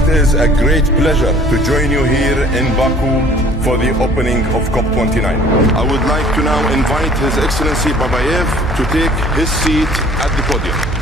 It is a great pleasure to join you here in Baku for the opening of COP29. I would like to now invite His Excellency Babayev to take his seat at the podium.